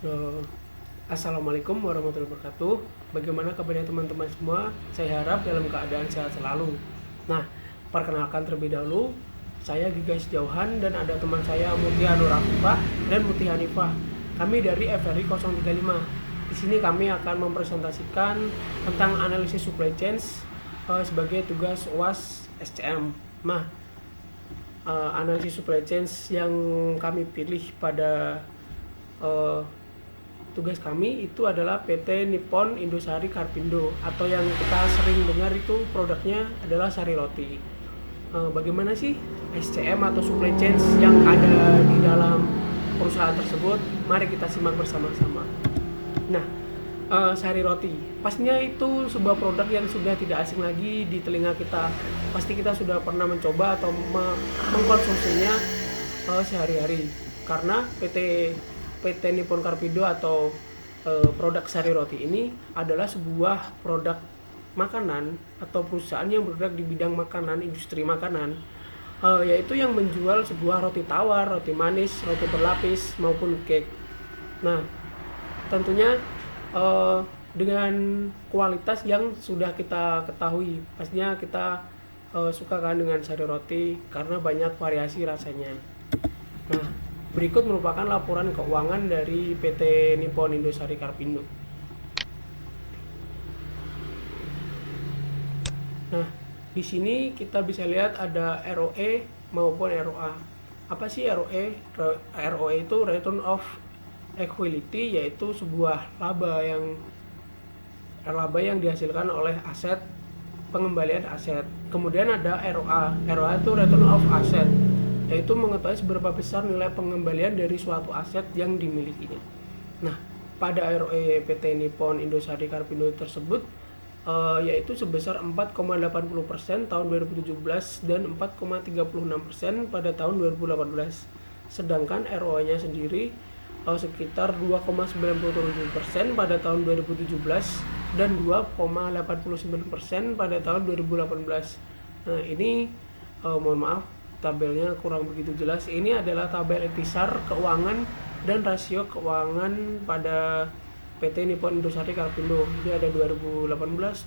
Eh, Assalamualaikum warahmatullahi wabarakatuh. Bagaimana kabarnya teman-teman semua? Saya harap dalam keadaan sehat selalu. Nah, perkenalkan terlebih dahulu, saya Gigas Jauhan dan ada teman saya Mutia Nur Afifah dan Muti Hanifah. Kami dari FRI 035. Di sini kami akan mempresentasikan tentang analisis supply chains sebagai tugas UAS SCM. Nah, analisis supply chains yang kami pilih pada eh, tugas kami itu adalah PT Nippon Indosari Karpindo atau yang kita sering dengar itu produknya adalah sari roti. Bagaimana sih SCM atau supply chain yang ada di dalam perusahaan tersebut? Mari kita simak bersama-sama. Nah, sari roti pastinya itu sebuah produk yang sudah tidak asing lagi di telinga kita. Pasti kita sudah pernah mencoba atau mengkonsumsinya sehari-hari karena PT Nippon Karpido atau produk sari roti ini adalah sebuah produk makanan atau perusahaan yang bergerak di bidang makanan, industri makanan, yaitu yang menjual sebuah roti tawar, roti manis, roti berlapis maupun cake. Nah, tentunya dengan kualitas yang sudah kita ketahui, pastinya kita suka kan dengan sari roti karena banyak variasi rasanya. Nah, berikut merupakan laporan keuangan dari PT Nippon Indosari Karpindo. Nah, di sini kita bisa lihat ada ROE maupun ROA. Apa sih ROE? ROE itu Return of Equity, yaitu sebuah laba yang dihasilkan oleh aset, pengembalian aset. Kemudian ada ROA. ROA itu Return of Asset, yaitu mengetahui seberapa besar nilai pengembalian dari suatu aset yang dimilikinya. Nah, pada ROE PT Nippon Indosari Karpindo tersebut yaitu sebesar 4,80% tahun 2017 dan 4,36% pada tahun 2018. Sedangkan ROA-nya sendiri sekitar 2,97% pada tahun 2017 dan 2,89% pada tahun 2018. Nah, ini mohon maaf tabelnya kurang begitu jelas. Ini adalah tabel intisar keuangan dan rasio keuangan pada PT Nippon Indosari Karpindo. Jadi ada 2018,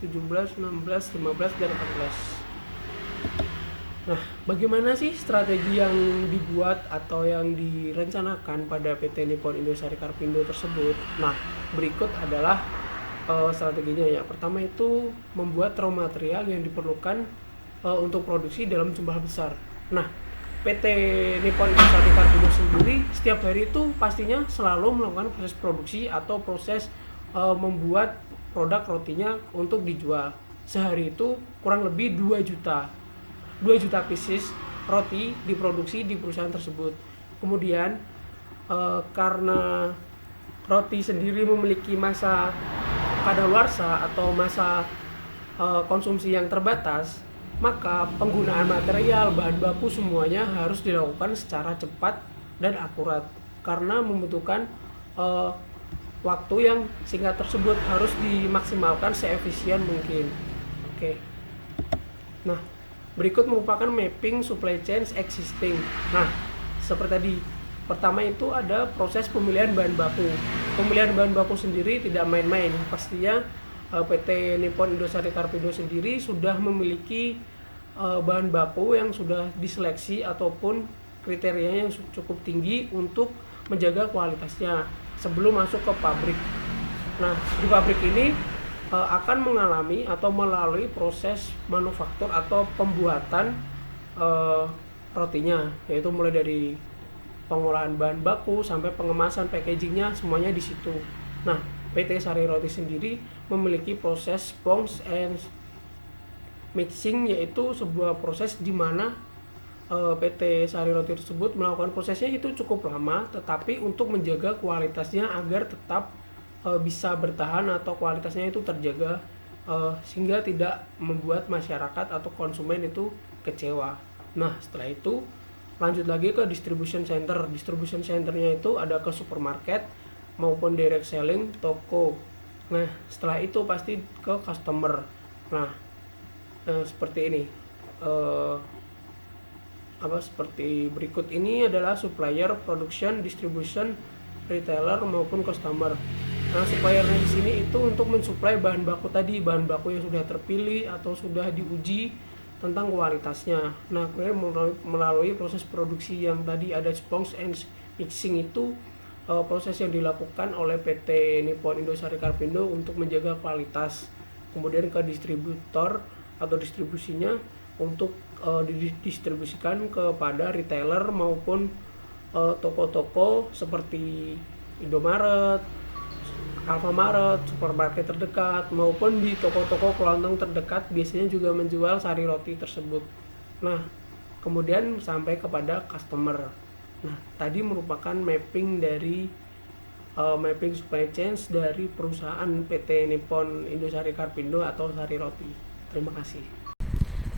17, 16, 15 dan 14. Nah, bagaimana sih strategi yang dibuat atau yang direncanakan pada PT Nippon Indosari Karpindo tersebut? Nah, berikut adalah strateginya ya. Pertama itu membuat raw material yang diperlukan untuk produksi dalam jumlah besar. Nah, PT Nippon Indosari Karpindo sendiri setiap hari itu pastinya selalu melakukan proses produksi atau proses membuat produk rotinya untuk dijual. Sehari itu kurang lebih 2 juta pieces roti diproduksi di perusahaan tersebut. Kemudian karena roti sendiri memiliki masa kadaluarsa atau masa konsumsi yang terbatas, maka penggunaan material, bahan baku semuanya harus dilakukan secara cepat dan akurat karena membutuhkan waktu yang singkat tersebut harus dimaksimalkan seefisien mungkin. Oke. Nah, berikut merupakan mapping supply chains existing. Nah, seperti tadi, pertama itu ada proses pemilihan bahan baku. Pemilihan bahan baku sendiri tidak main-main. Pastinya PT Nippon Indosari Karpindo sendiri sudah memiliki bahan baku yang sudah diseleksi ataupun kriterianya yang cukup tinggi untuk menjaga kualitasnya sebelum masuk ke pabrik. Nah, di pabrik ini akan mengalami atau melalui proses manufaktur atau pembuatan rotinya, yaitu mulai dari pengolahan bahan baku sampai pengemasan packagingnya semuanya di situ. Nah, PT Sari Roti sendiri memiliki proses bounce and mixing, yaitu sebuah proses di mana PT Sari Roti tersebut melakukan prosesnya itu cukup lama, tetapi untuk menjaga kualitasnya agar tetap bisa bertahan atau kualitasnya itu terjaga sehingga tidak membuat masyarakat atau konsumen itu kecewa. Nah, setelah itu lanjut lagi ke distribution center. Distribution centernya itu ada ke supermarket maupun direct selling toko. Nah, setelah itu pasti ke customer. Nah, seperti ini. Seperti berikut ini adalah supplier, production, distribution, retailer maupun customer. Nah, suppliernya di sini itu untuk mensuplai bahan baku tadi, bahan baku yang sudah terpilih atau sudah diuji tentang kualitasnya. Nah, kemudian melalui proses produksi yang tadi ada sponge and mixing itu proses yang dilakukan oleh PT Nippon Indosari Carpindo untuk menjaga kualitas. Kemudian ke distributor atau distribusinya untuk didistribusikan kepada retailer maupun toko-toko seperti Indomaret, Alfamaret, supermarket terdekat, maupun di toko-toko kelontong terdekat biasanya juga menjual sari roti tersebut. Nah, kemudian sampai kepada customer. Nah, tadi merupakan mapping dari mapping supply chain dari perusahaan PT Nippon Indosari Carpindo atau Sari Roti. Terima kasih.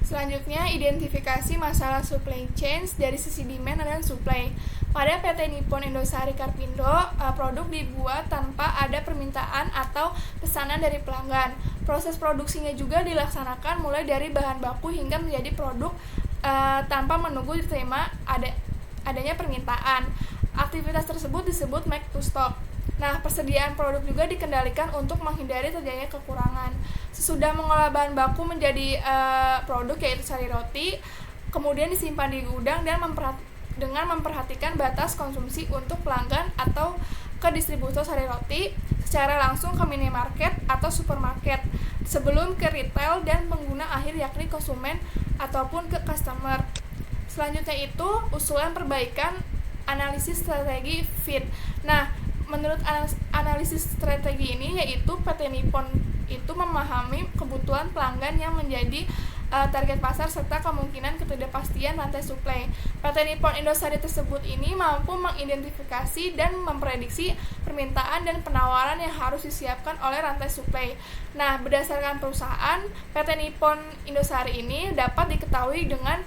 Selanjutnya, identifikasi masalah supply chain dari sisi demand dan supply. Pada PT Nippon Indosari Carpindo, produk dibuat tanpa ada permintaan atau pesanan dari pelanggan. Proses produksinya juga dilaksanakan mulai dari bahan baku hingga menjadi produk tanpa menunggu diterima adanya permintaan. Aktivitas tersebut disebut make to stock. Nah, persediaan produk juga dikendalikan untuk menghindari terjadinya kekurangan. Sesudah mengolah bahan baku menjadi produk yaitu sari roti, kemudian disimpan di gudang dan dengan memperhatikan batas konsumsi untuk pelanggan atau ke distributor sari roti secara langsung ke minimarket atau supermarket sebelum ke retail dan pengguna akhir yakni konsumen ataupun ke customer. Selanjutnya itu usulan perbaikan analisis strategi fit. Nah, menurut analisis strategi ini yaitu PT Nippon itu memahami kebutuhan pelanggan yang menjadi target pasar serta kemungkinan ketidakpastian rantai suplai. PT Nippon Indosari tersebut ini mampu mengidentifikasi dan memprediksi permintaan dan penawaran yang harus disiapkan oleh rantai suplai. Nah, berdasarkan perusahaan, PT Nippon Indosari ini dapat diketahui dengan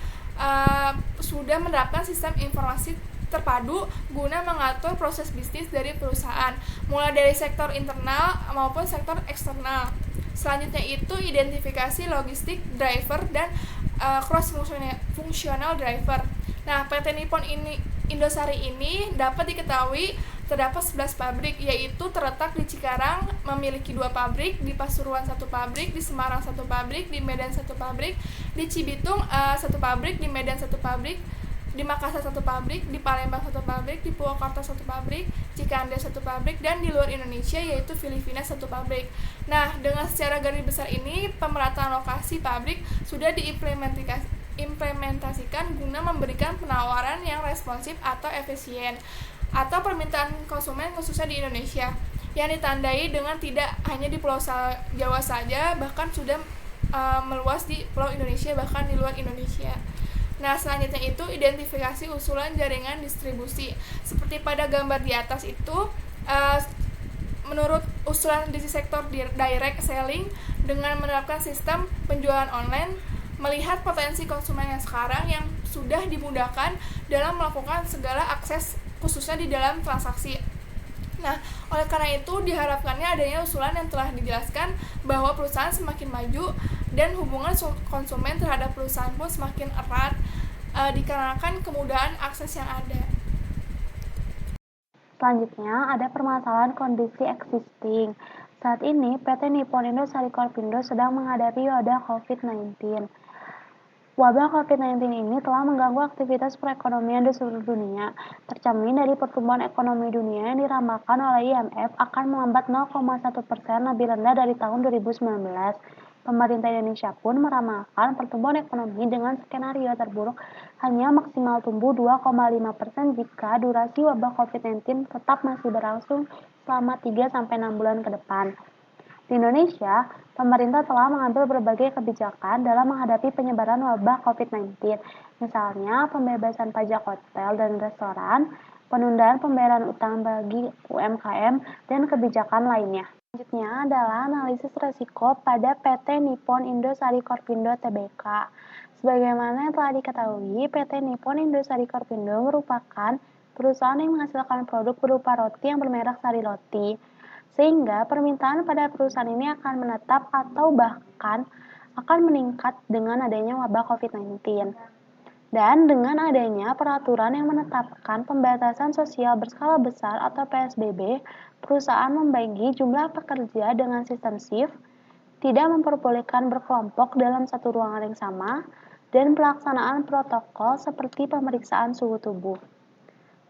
sudah menerapkan sistem informasi terpadu guna mengatur proses bisnis dari perusahaan, mulai dari sektor internal maupun sektor eksternal. Selanjutnya itu identifikasi logistik driver dan cross functional driver. Nah, PT Nippon Indosari ini dapat diketahui terdapat 11 pabrik, yaitu terletak di Cikarang memiliki 2 pabrik, di Pasuruan 1 pabrik, di Semarang 1 pabrik, di Medan 1 pabrik, di Cibitung 1 pabrik, di Medan 1 pabrik, di Makassar 1 pabrik, di Palembang 1 pabrik, di Purwakarta 1 pabrik, Cikandas 1 pabrik, dan di luar Indonesia yaitu Filipina 1 pabrik. Nah, dengan secara garis besar ini pemerataan lokasi pabrik sudah diimplementasikan guna memberikan penawaran yang responsif atau efisien atau permintaan konsumen khususnya di Indonesia yang ditandai dengan tidak hanya di Pulau Jawa saja, bahkan sudah meluas di Pulau Indonesia bahkan di luar Indonesia. Nah, selanjutnya itu identifikasi usulan jaringan distribusi. Seperti pada gambar di atas itu, menurut usulan di sektor direct selling dengan menerapkan sistem penjualan online, melihat potensi konsumen yang sekarang yang sudah dimudahkan dalam melakukan segala akses khususnya di dalam transaksi. Nah, oleh karena itu diharapkannya adanya usulan yang telah dijelaskan bahwa perusahaan semakin maju dan hubungan konsumen terhadap perusahaan pun semakin erat dikarenakan kemudahan akses yang ada. Selanjutnya, ada permasalahan kondisi existing. Saat ini, PT Nippon Indosari Carpindo sedang menghadapi wabah COVID-19. Wabah COVID-19 ini telah mengganggu aktivitas perekonomian di seluruh dunia. Tercermin dari pertumbuhan ekonomi dunia yang diramalkan oleh IMF akan melambat 0,1% lebih rendah dari tahun 2019. Pemerintah Indonesia pun meramalkan pertumbuhan ekonomi dengan skenario terburuk hanya maksimal tumbuh 2,5% jika durasi wabah COVID-19 tetap masih berlangsung selama 3-6 bulan ke depan. Di Indonesia, pemerintah telah mengambil berbagai kebijakan dalam menghadapi penyebaran wabah COVID-19, misalnya pembebasan pajak hotel dan restoran, penundaan pembayaran utang bagi UMKM, dan kebijakan lainnya. Selanjutnya adalah analisis resiko pada PT Nippon Indosari Carpindo Tbk. Sebagaimana yang telah diketahui, PT Nippon Indosari Carpindo merupakan perusahaan yang menghasilkan produk berupa roti yang bermerek Sari Roti, sehingga permintaan pada perusahaan ini akan menetap atau bahkan akan meningkat dengan adanya wabah COVID-19. Dan dengan adanya peraturan yang menetapkan pembatasan sosial berskala besar atau PSBB, perusahaan membagi jumlah pekerja dengan sistem shift, tidak memperbolehkan berkelompok dalam satu ruangan yang sama, dan pelaksanaan protokol seperti pemeriksaan suhu tubuh.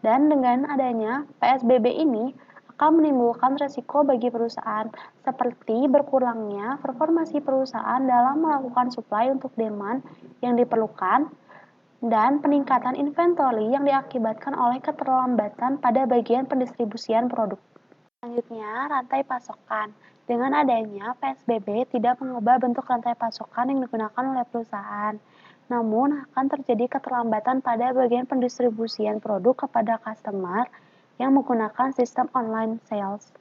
Dan dengan adanya PSBB ini akan menimbulkan resiko bagi perusahaan, seperti berkurangnya performasi perusahaan dalam melakukan supply untuk demand yang diperlukan, dan peningkatan inventory yang diakibatkan oleh keterlambatan pada bagian pendistribusian produk. Selanjutnya, rantai pasokan. Dengan adanya PSBB tidak mengubah bentuk rantai pasokan yang digunakan oleh perusahaan, namun akan terjadi keterlambatan pada bagian pendistribusian produk kepada customer yang menggunakan sistem online sales.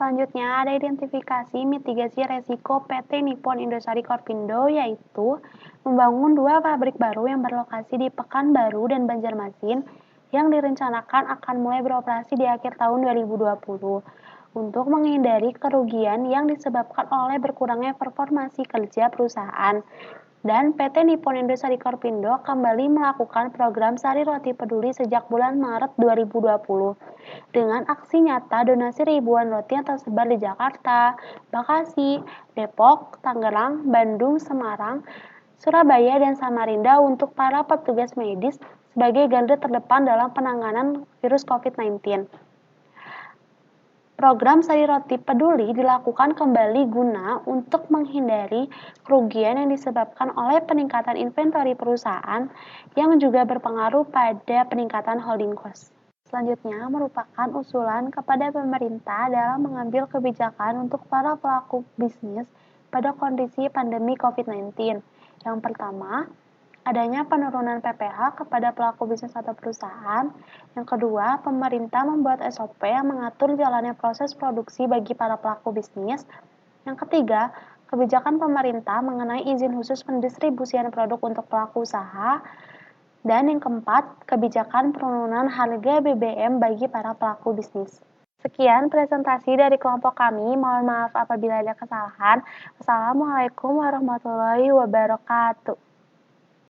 Selanjutnya, ada identifikasi mitigasi resiko PT Nippon Indosari Korpindo, yaitu membangun 2 pabrik baru yang berlokasi di Pekanbaru dan Banjarmasin yang direncanakan akan mulai beroperasi di akhir tahun 2020 untuk menghindari kerugian yang disebabkan oleh berkurangnya performasi kerja perusahaan. Dan PT Nippon Indosari Korpindo kembali melakukan program Sari Roti Peduli sejak bulan Maret 2020 dengan aksi nyata donasi ribuan roti yang tersebar di Jakarta, Bekasi, Depok, Tangerang, Bandung, Semarang, Surabaya, dan Samarinda untuk para petugas medis sebagai garda terdepan dalam penanganan virus COVID-19. Program Sari Roti Peduli dilakukan kembali guna untuk menghindari kerugian yang disebabkan oleh peningkatan inventory perusahaan yang juga berpengaruh pada peningkatan holding cost. Selanjutnya merupakan usulan kepada pemerintah dalam mengambil kebijakan untuk para pelaku bisnis pada kondisi pandemi COVID-19. Yang pertama, adanya penurunan PPh kepada pelaku bisnis atau perusahaan. Yang kedua, pemerintah membuat SOP yang mengatur jalannya proses produksi bagi para pelaku bisnis. Yang ketiga, kebijakan pemerintah mengenai izin khusus pendistribusian produk untuk pelaku usaha. Dan yang keempat, kebijakan penurunan harga BBM bagi para pelaku bisnis. Sekian presentasi dari kelompok kami. Mohon maaf apabila ada kesalahan. Wassalamualaikum warahmatullahi wabarakatuh.